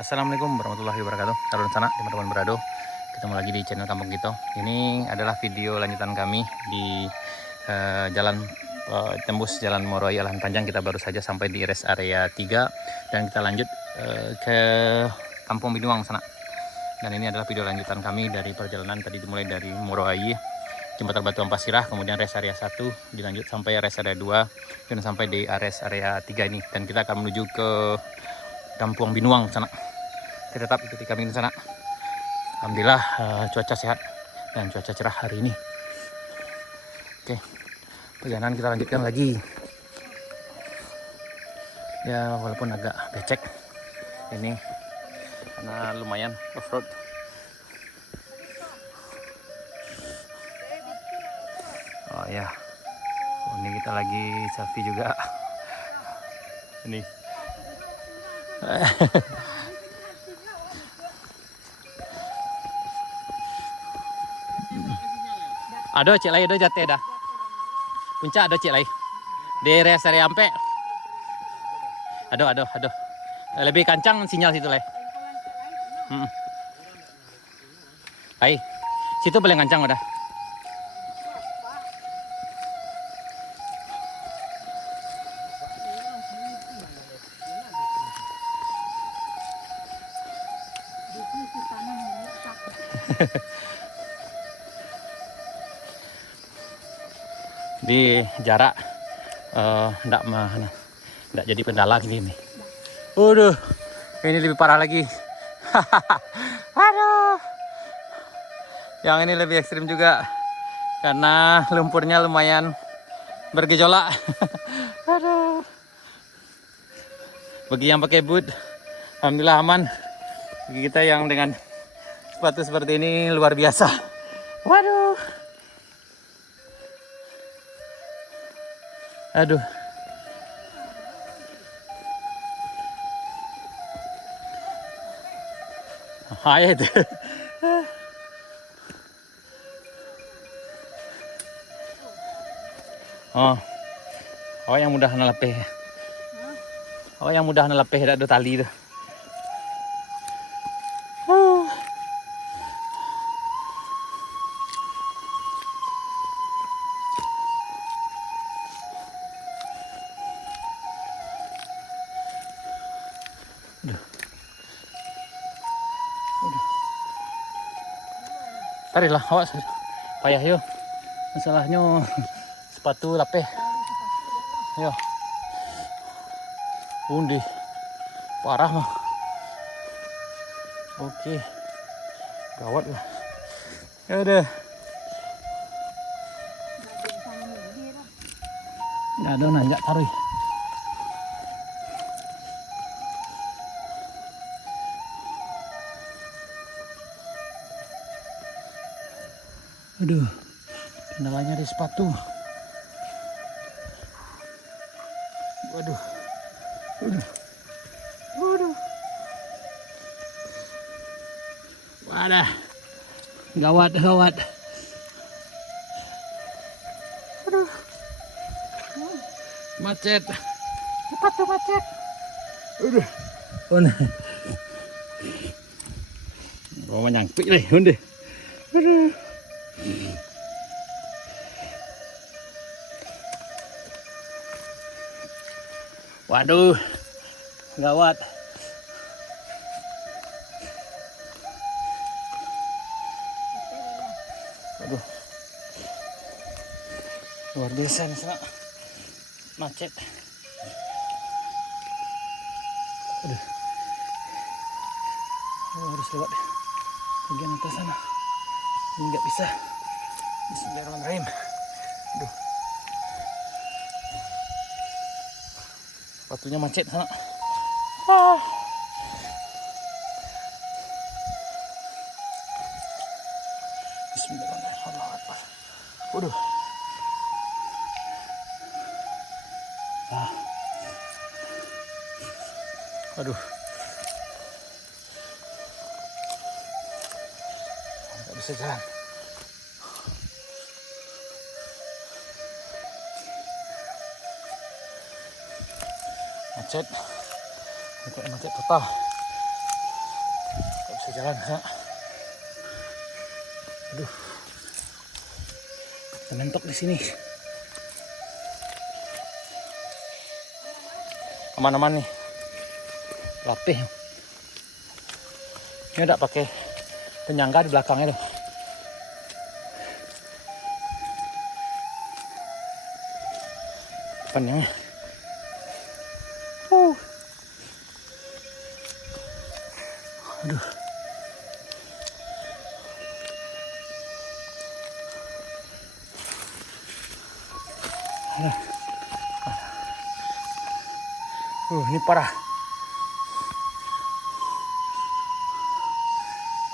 Assalamualaikum warahmatullahi wabarakatuh. Salam sana teman-teman berado. Ketemu lagi di channel Kampung Kita. Ini adalah video lanjutan kami di jalan tembus Jalan Moroai Alahan Panjang. Kita baru saja sampai di rest area 3 dan kita lanjut ke Kampung Binuang sana. Dan ini adalah video lanjutan kami dari perjalanan tadi, dimulai dari Moroai, Jembatan Batuan Pasirah, kemudian rest area 1, dilanjut sampai rest area 2 dan sampai di rest area 3 ini. Dan kita akan menuju ke Kampung Binuang sana. Kita tetap ikuti kami di sana. Alhamdulillah cuaca sehat dan cuaca cerah hari ini. Oke, perjalanan kita lanjutkan lagi. Ya walaupun agak becek ini karena lumayan off-road. Oh ya, ini kita lagi selfie juga. Ini. Ada cek lain, ada jate dah. Puncak ada cek lain. Di rest area ampe. Ada. Lebih kencang sinyal situ lah. Hai. Situ paling kencang udah. Di jarak enggak jadi kendala gini nih. Waduh, ini lebih parah lagi. Aduh, yang ini lebih ekstrim juga karena lumpurnya lumayan bergejolak. Aduh, bagi yang pakai boot, alhamdulillah aman. Bagi kita yang dengan sepatu seperti ini luar biasa. Waduh. Aduh. Bahaya itu. Oh yang mudah nelepeh. Oh yang mudah nelepeh ada tali itu. Tarilah awak payah yo. Masalahnya sepatu lapeh. Yo. Undi. Parah mah. Oke. Gawat lah. Ya udah. Nggak ada nanjak taruh. Aduh, kendalanya di sepatu. Waduh. Wadah. Gawat. Aduh. Macet. Sepatu macet. Aduh. Bawa nyangkut deh, udah. Aduh. Waduh, gawat. Aduh, luar biasa nih sana. Macet. Aduh, harus lewat bagian atas sana. Ini nggak bisa. Bismillahirrahmanirrahim. Aduh. Sepatunya macet sana. Bismillahirrahmanirrahim. Waduh. Aduh. Nggak bisa jalan. Macet. Ini macet total. jalan sana. Aduh, mentok di sini. Aman-aman nih, rapih. Ini udah pakai penyangga di belakangnya tuh. Depannya. Aduh. Ini parah.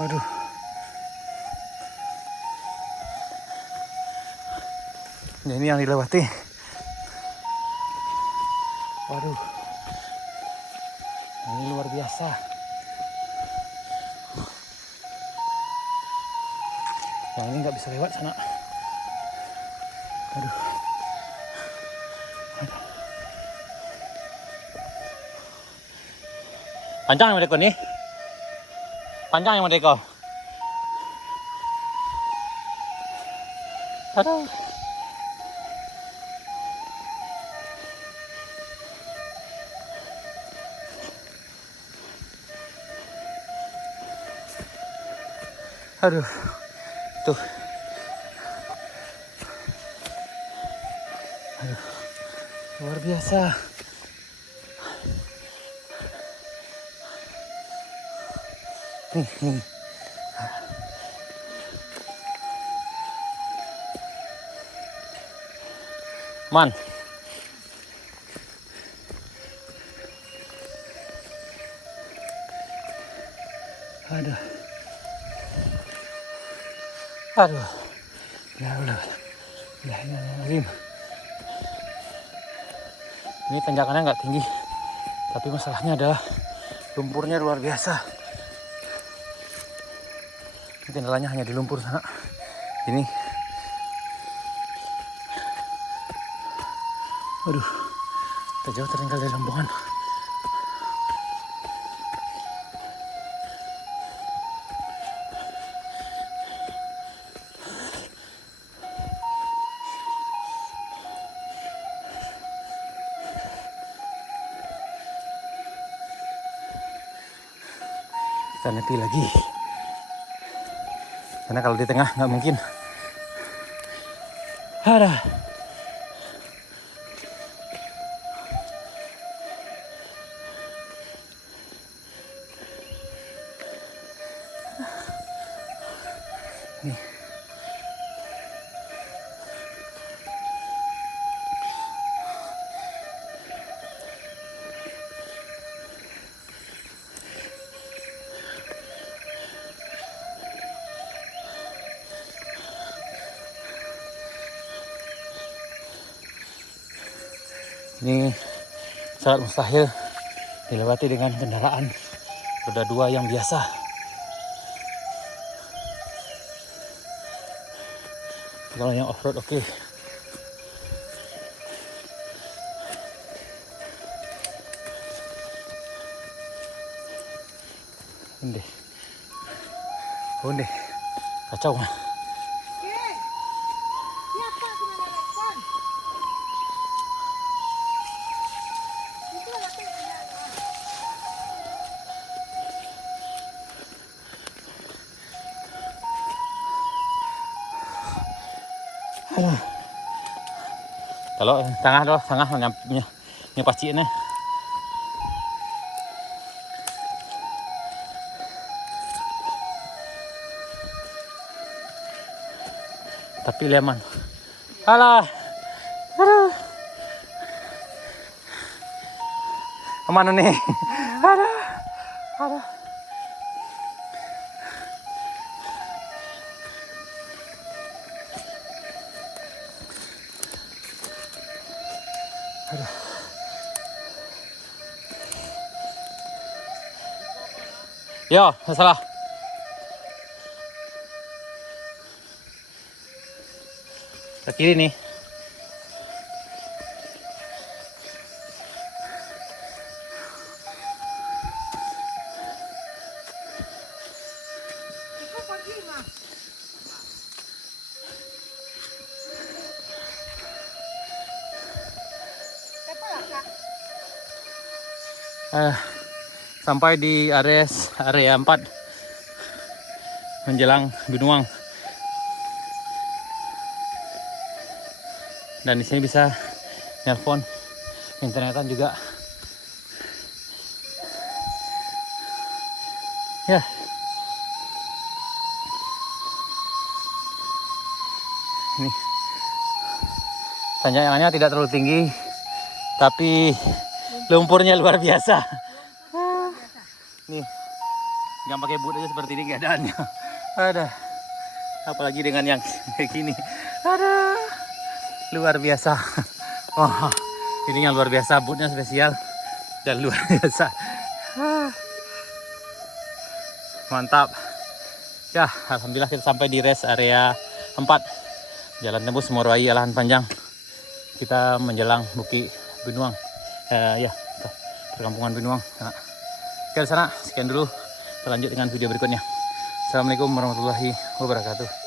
Aduh. Ya, ini yang dilewati. Waduh. Ini luar biasa. Yang ini nggak bisa lewat sana. Aduh. Panjang yang mereka nih. Panjang yang mereka. Aduh. Aduh. Tuh. Aduh. Luar biasa. Nih. Man. Aduh. Ya Allah. Ini tanjakannya nggak tinggi, tapi masalahnya adalah lumpurnya luar biasa. Kendalanya hanya di lumpur sana. Ini. Aduh. Kita jauh tertinggal dari rombongan. Kita nepi lagi. Karena kalau di tengah nggak mungkin. Ada. Nih. Ini sangat mustahil dilewati dengan kendaraan roda 2 yang biasa. Kalau yang off-road oke. Ini kacau. Kalau tengah doh, tengah nya pasti ini. Tapi leman. Alah. Aduh. Kemana nih? Aduh. Aduh. Aduh. Yo, salah. Ke kiri nih. sampai di area 4 menjelang Binuang. Dan di sini bisa nelpon, internetan juga. Ya. Ini tanjakannya tidak terlalu tinggi, tapi lumpurnya luar biasa. Nih, jangan pakai boot aja seperti ini keadaannya. Ada, apalagi dengan yang kayak gini. Ada, luar biasa. Wah, ini yang luar biasa, bootnya spesial dan luar biasa. Mantap. Ya, alhamdulillah kita sampai di rest area 4. Jalan tembus Moroai Alahan Panjang. Kita menjelang Bukit Binuang. Ya, perkampungan Binuang. Oke, di sana sekian dulu. Kita lanjut dengan video berikutnya. Assalamualaikum warahmatullahi wabarakatuh.